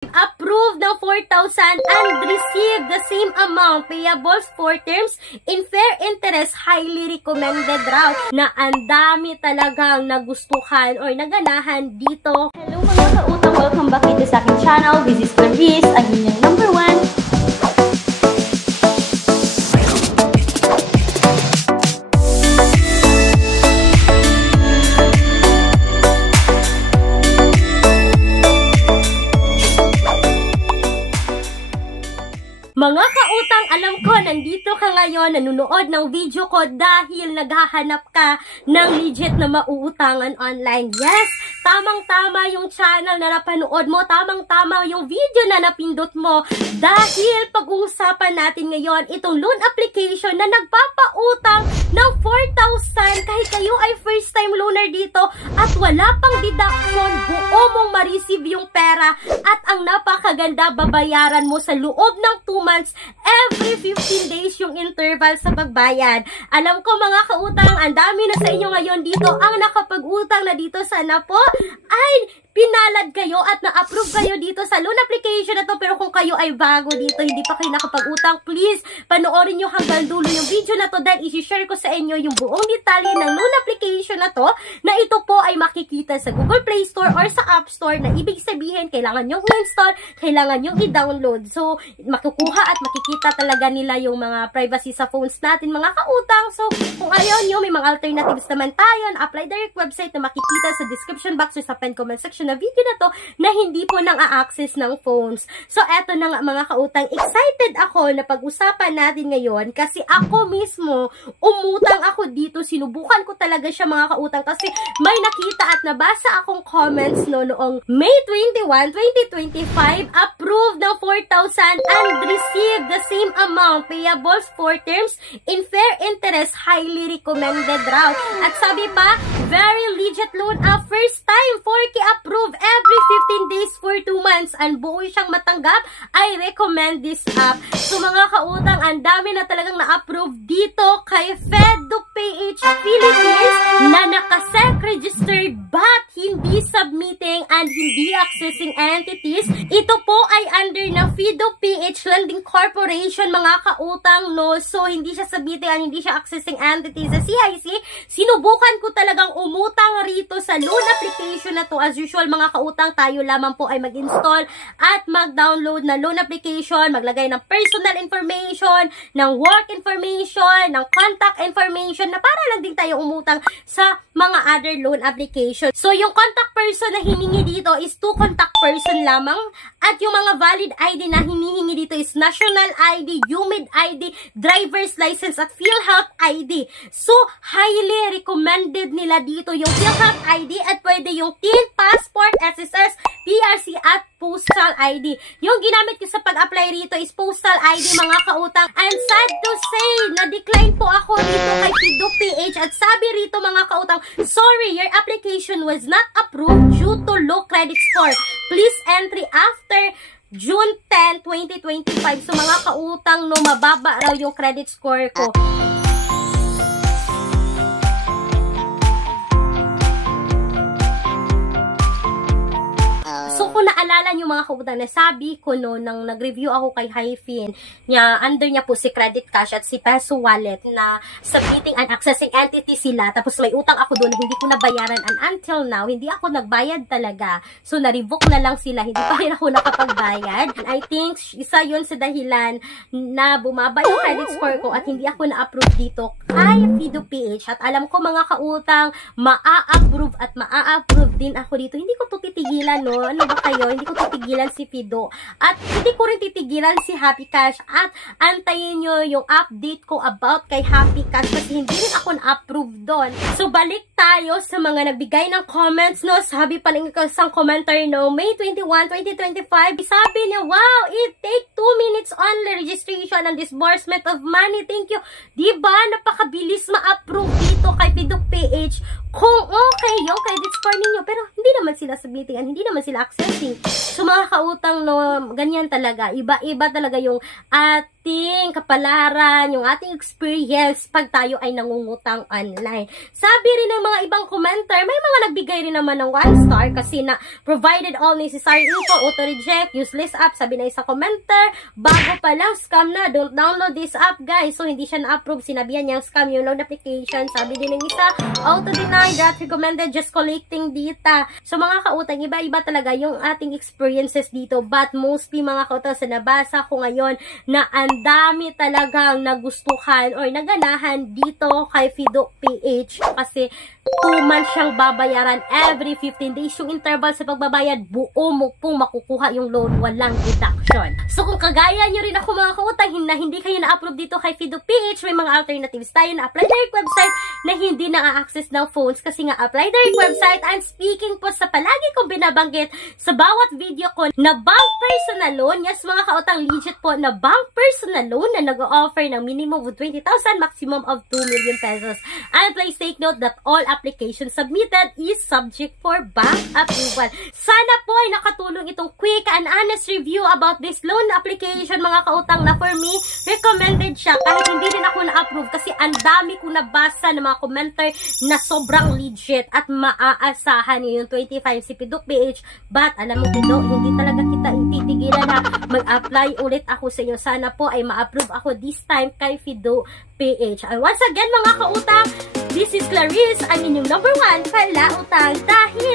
Approved ng 4,000 and receive the same amount payables 4 terms in fair interest. Highly recommended raw na ang dami talagang nagustuhan or naganahan dito. Hello mga kautang, welcome back dito sa aking channel. This is Clarice, ang inyong number 1. Mga kautang, alam ko, nandito ka ngayon, nanonood ng video ko dahil naghahanap ka ng legit na mauutangan online. Yes, tamang-tama yung channel na napanood mo, tamang-tama yung video na napindot mo. Dahil pag-uusapan natin ngayon itong loan application na nagpapautang ng 4,000 kahit kayo ay first time loaner dito at wala pang deduction, buo mong ma-receive yung pera at ang napakaganda, babayaran mo sa loob ng 2 months, every 15 days yung interval sa pagbayad. Alam ko mga kautang, ang dami na sa inyo ngayon dito ang nakapag-utang na dito. Sana po ay pinalad kayo at na-approve kayo dito sa loan application na to. Pero kung kayo ay bago dito, hindi pa kayo nakapag-utang, please, panoorin nyo hanggang dulo yung video na to dahil isi-share ko sa inyo yung buong detalye ng loan application na to, na ito po ay makikita sa Google Play Store or sa App Store, na ibig sabihin, kailangan nyong i-install, kailangan nyong i-download. So, makukuha at makikita talaga nila yung mga privacy sa phones natin, mga kautang. So, kung ayaw nyo, may mga alternatives naman tayo, apply direct website na makikita sa description box or sa pen comment section na video na to na hindi po nang a-access ng phones. So, eto na nga mga kautang, excited ako na pag-usapan natin ngayon kasi ako mismo, umutang ako dito, sinubukan ko talaga siya mga kautang kasi may nakita at nabasa akong comments noong May 21, 2025, approved ng 4,000 and receive the same amount payables 4 terms in fair interest. Highly recommended raw. At sabi pa, very legit loan, first time 4K approved every 15 days for 2 months and buo siyang matanggap. I recommend this app. So mga kautang, ang dami na talagang na-approve dito kay FedUPH Philippines na nakasec registered but hindi submitting and hindi accessing entities. Ito po ay under na FedUPH Lending Corporation mga kautang, no? So hindi siya submitting and hindi siya accessing entities. Sa CIC, sinubukan ko talagang umutang rito sa loan application na to. As usual mga kautang, tayo lamang po ay mag-install at mag-download na loan application, maglagay ng personal information, ng work information, ng contact information na para lang din tayo umutang sa mga other loan application. So yung contact person na hiningi dito is 2 contact person lamang at yung mga valid ID na hinihingi dito is national ID, UMID ID, driver's license at PhilHealth ID. So highly recommended nila dito yung PhilHealth ID at pwede yung TIN, passport, SSS, PRC at postal ID. Yung ginamit ko sa pag-apply rito is postal ID mga kautang. And sad to say, na-decline po ako dito kay FedUPH at sabi rito mga kautang, sorry, your application was not approved due to low credit score. Please entry after June 10, 2025. So mga kautang, no, mababa raw yung credit score ko. So, kung naalala nyo mga kautang, nasabi ko no, nang nag-review ako kay Hyphen, under niya po si Credit Cash at si Peso Wallet na submitting and accessing entity sila. Tapos may utang ako doon na hindi ko nabayaran and until now, hindi ako nagbayad talaga. So, na-revoke na lang sila. Hindi pa rin ako nakapagbayad. And I think, isa yun sa dahilan na bumaba yung credit score ko at hindi ako na-approve dito kay FedUPH. At alam ko mga kautang, maa-approve at maa-approve din ako dito. Hindi ko to titigilan, no? Ano ba kayo? Hindi ko titigilan si Fido. At hindi ko rin titigilan si Happy Cash. At antayin nyo yung update ko about kay Happy Cash kasi hindi rin ako na-approve doon. So, balik tayo sa mga nagbigay ng comments, no? Sabi pa ng isang commenter, no? May 21, 2025, sabi niya, wow, it take 2 minutes only registration and disbursement of money. Thank you. Diba? Napakabilis ma-approve dito kay FedUPH. Kung okay yung credit score ninyo, pero hindi naman sila submitting and hindi naman sila accessing. So mga kautang, no, ganyan talaga. Iba-iba talaga yung at ating kapalaran, yung ating experience pag tayo ay nangungutang online. Sabi rin ng mga ibang commenter, may mga nagbigay rin naman ng 1 star kasi na provided all necessary info, auto-reject, useless app, sabi na isa commenter, bago pa lang, scam na, don't download this app guys. So hindi siya na-approve, sinabihan niya scam yung load application. Sabi din ng isa, auto-deny, that recommended, just collecting data. So mga kautang, iba-iba talaga yung ating experiences dito, but mostly mga kautang, sa nabasa ko ngayon na ang dami talagang nagustuhan or naganahan dito kay Fido PH kasi 2 months siyang babayaran every 15 days. Yung interval sa pagbabayad, buo mo pong makukuha yung loan, walang deduction. So kung kagaya nyo rin ako mga kautang na hindi kayo na-upload dito kay Fido PH, may mga alternatives tayo na apply direct website na hindi na-access ng phones kasi nga apply direct website. And speaking po sa palagi kong binabanggit sa bawat video ko na bank personal loan, yes mga kautang, legit po na bank personal loan na nag-offer ng minimum of 20,000, maximum of 2 million pesos. And please take note that all applications submitted is subject for bank approval. Sana po ay nakatulong itong quick and honest review about this loan application mga kautang na for me, recommended siya kahit hindi rin ako na-approve kasi ang dami ko nabasa ng mga commenter na sobrang legit at maaasahan yung 25 si Fido PH. But alam mo Fido, hindi talaga kita ititigilan na mag-apply ulit ako sa inyo. Sana po ay ma-approve ako this time kay Fido PH. And once again mga kautang, this is Clarice, ang inyong #1 palautang dahil